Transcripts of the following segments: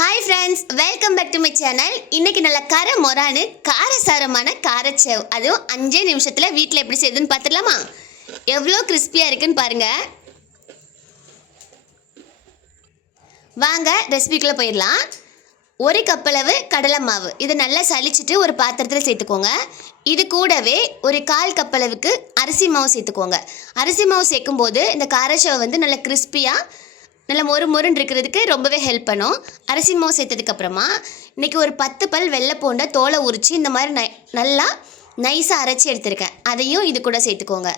Hi friends, welcome back to my channel. இன்னைக்கு நல்ல மொரானு காரசாரமான காரச்சேவ், அதுவும் 5 நிமிஷத்தில் வீட்டில் எப்படி செய்யுதுன்னு பார்த்துடலாமா? எவ்வளோ கிறிஸ்பியாக இருக்குன்னு பாருங்கள். வாங்க ரெசிபிக்குள்ளே போயிடலாம். 1 கப் அளவு கடலை மாவு, இதை நல்லா சலிச்சிட்டு ஒரு பாத்திரத்தில் சேர்த்துக்கோங்க. இது கூடவே ஒரு 1/4 கப் அளவுக்கு அரிசி மாவு சேர்த்துக்கோங்க. அரிசி மாவு சேர்க்கும்போது இந்த காரச்சேவை வந்து நல்லா கிறிஸ்பியாக நல்லா மொறுன்னு இருக்கிறதுக்கு ரொம்பவே ஹெல்ப் பண்ணும். அரிசி மாவு சேர்த்ததுக்கப்புறமா இன்றைக்கி ஒரு 10 பல் வெள்ளை பூண்டை தோலை உரித்து இந்த மாதிரி நல்லா நைஸாக அரைச்சி எடுத்துருக்கேன். அதையும் இது கூட சேர்த்துக்கோங்க.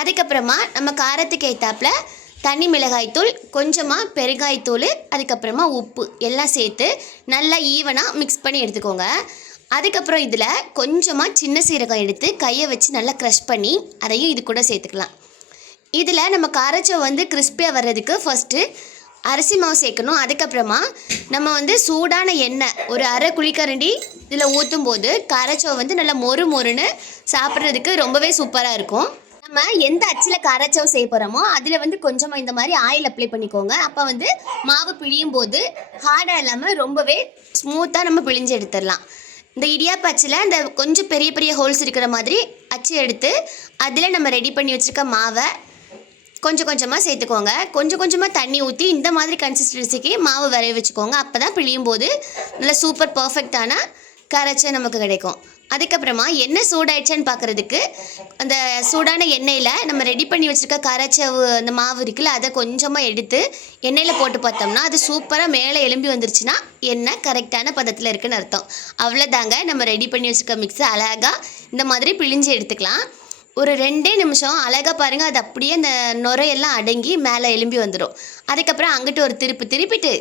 அதுக்கப்புறமா நம்ம காரத்துக்கு ஏற்றாப்பில் தனி மிளகாய்த்தூள், கொஞ்சமாக பெருங்காய்த்தூள், அதுக்கப்புறமா உப்பு எல்லாம் சேர்த்து நல்லா ஈவனாக மிக்ஸ் பண்ணி எடுத்துக்கோங்க. அதுக்கப்புறம் இதில் கொஞ்சமாக சின்ன சீரகம் எடுத்து கையை வச்சு நல்லா க்ரஷ் பண்ணி அதையும் இது கூட சேர்த்துக்கலாம். இதில் நம்ம காரச்சேவ் வந்து கிறிஸ்பியாக வர்றதுக்கு ஃபஸ்ட்டு அரிசி மாவு சேர்க்கணும். அதுக்கப்புறமா நம்ம வந்து சூடான எண்ணெய் ஒரு அரை குழிக்கரண்டி இதில் ஊற்றும் போது காரச்சேவ் வந்து நல்லா மொறுன்னு சாப்பிட்றதுக்கு ரொம்பவே சூப்பராக இருக்கும். நம்ம எந்த அச்சில் காரச்சேவ் செய்ய போகிறோமோ அதில் வந்து கொஞ்சமாக இந்த மாதிரி ஆயில் அப்ளை பண்ணிக்கோங்க. அப்போ வந்து மாவு பிழியும் போது ஹார்டாக இல்லாமல் ரொம்பவே ஸ்மூத்தாக நம்ம பிழிஞ்சு எடுத்துடலாம். இந்த இடியாப்ப அச்சில் இந்த கொஞ்சம் பெரிய பெரிய ஹோல்ஸ் இருக்கிற மாதிரி அச்சு எடுத்து அதில் நம்ம ரெடி பண்ணி வச்சுருக்க மாவை கொஞ்சம் கொஞ்சமாக சேர்த்துக்கோங்க. கொஞ்சமாக தண்ணி ஊற்றி இந்த மாதிரி கன்சிஸ்டன்சிக்கு மாவு வரைய வச்சுக்கோங்க. அப்போ தான் பிழியும் போது நல்லா சூப்பர் பர்ஃபெக்டான காரச்சேவ் நமக்கு கிடைக்கும். அதுக்கப்புறமா எண்ணெய் சூடாயிடுச்சான்னு பார்க்குறதுக்கு அந்த சூடான எண்ணெயில் நம்ம ரெடி பண்ணி வச்சுருக்க காரச்சேவ் அந்த மாவு இருக்குல்ல, அதை கொஞ்சமாக எடுத்து எண்ணெயில் போட்டு பார்த்தோம்னா அது சூப்பராக மேலே எலும்பி வந்துருச்சுன்னா எண்ணெய் கரெக்டான பதத்தில் இருக்குதுன்னு அர்த்தம். அவ்வளோதாங்க, நம்ம ரெடி பண்ணி வச்சுருக்க மிக்ஸை அழகாக இந்த மாதிரி பிழிஞ்சு எடுத்துக்கலாம். ஒரு 2 நிமிஷம் அழகாக பாருங்கள், அது அப்படியே அந்த நுரையெல்லாம் அடங்கி மேலே எலும்பி வந்துடும். அதுக்கப்புறம் அங்கிட்டு ஒரு திருப்பிட்டு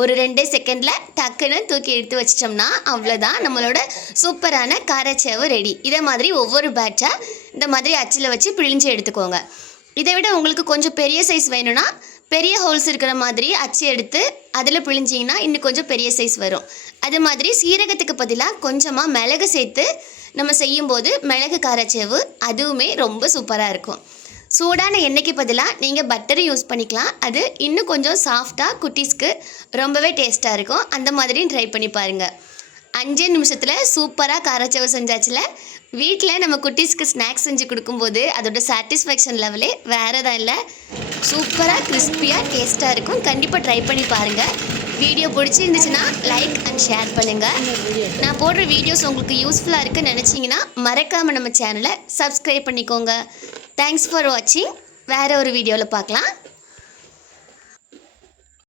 ஒரு 2 செகண்டில் டக்குன்னு தூக்கி எடுத்து வச்சிட்டோம்னா அவ்வளோதான், நம்மளோட சூப்பரான காரச்சேவ் ரெடி. இதே மாதிரி ஒவ்வொரு பேட்சாக இந்த மாதிரி அச்சில் வச்சு பிழிஞ்சு எடுத்துக்கோங்க. இதை விட உங்களுக்கு கொஞ்சம் பெரிய சைஸ் வேணும்னா பெரிய ஹோல்ஸ் இருக்கிற மாதிரி அச்சு எடுத்து அதில் பிழிஞ்சிங்கன்னா இன்னும் கொஞ்சம் பெரிய சைஸ் வரும். அது மாதிரி சீரகத்துக்கு பதிலாக கொஞ்சமாக மிளகு சேர்த்து நம்ம செய்யும்போது மிளகு காரச்சேவு அதுவுமே ரொம்ப சூப்பராக இருக்கும். சூடான எண்ணெய்க்கு பதிலாக நீங்கள் பட்டரும் யூஸ் பண்ணிக்கலாம். அது இன்னும் கொஞ்சம் சாஃப்டாக குட்டீஸ்க்கு ரொம்பவே டேஸ்ட்டாக இருக்கும். அந்த மாதிரியும் ட்ரை பண்ணி பாருங்கள். 5 நிமிஷத்தில் சூப்பராக காரச்சேவு செஞ்சாச்சுல. வீட்டில் நம்ம குட்டீஸ்க்கு ஸ்நாக்ஸ் செஞ்சு கொடுக்கும்போது அதோட சாட்டிஸ்ஃபேக்ஷன் லெவலே வேறு தான் இல்லை. சூப்பராக கிறிஸ்பியாக டேஸ்ட்டாக இருக்கும். கண்டிப்பாக ட்ரை பண்ணி பாருங்கள். வீடியோ பிடிச்சிருந்துச்சுன்னா லைக் அண்ட் ஷேர் பண்ணுங்கள். நான் போடுற வீடியோஸ் உங்களுக்கு யூஸ்ஃபுல்லாக இருக்குன்னு நினச்சிங்கன்னா மறக்காமல் நம்ம சேனலை சப்ஸ்கிரைப் பண்ணிக்கோங்க. தேங்க்ஸ் ஃபார் வாட்சிங். வேறு ஒரு வீடியோவில் பார்க்கலாம்.